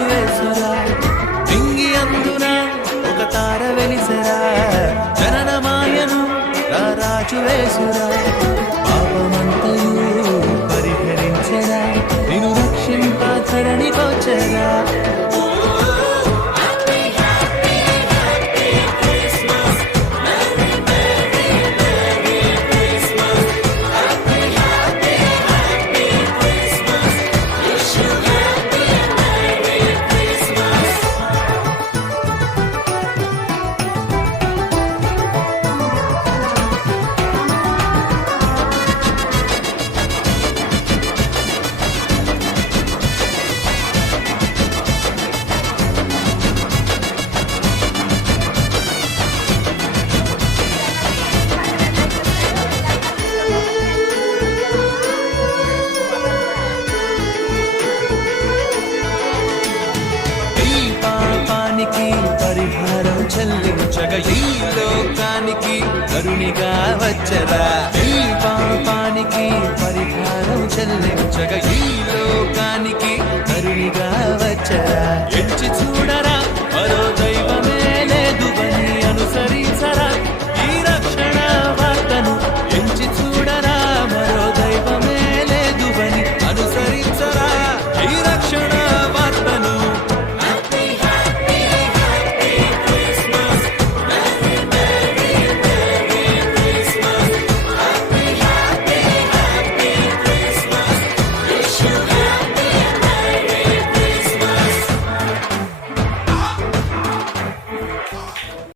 రాజు వేసురా నింగి అందున ఒక తార వెలిసెరా జననమాయను రాజు వేసురా పాపమంతయు పరిహరించెరా నిన్ను రక్షింప ధరణికొచ్చెరా పరిహారం చెల్లించగా ఈ లోకానికి కరుణిగా వచ్చరా ఈ పాపానికి పరిహారం చెల్లించగా ఈ లోకానికి కరుణిగా వచ్చరా ఎంచి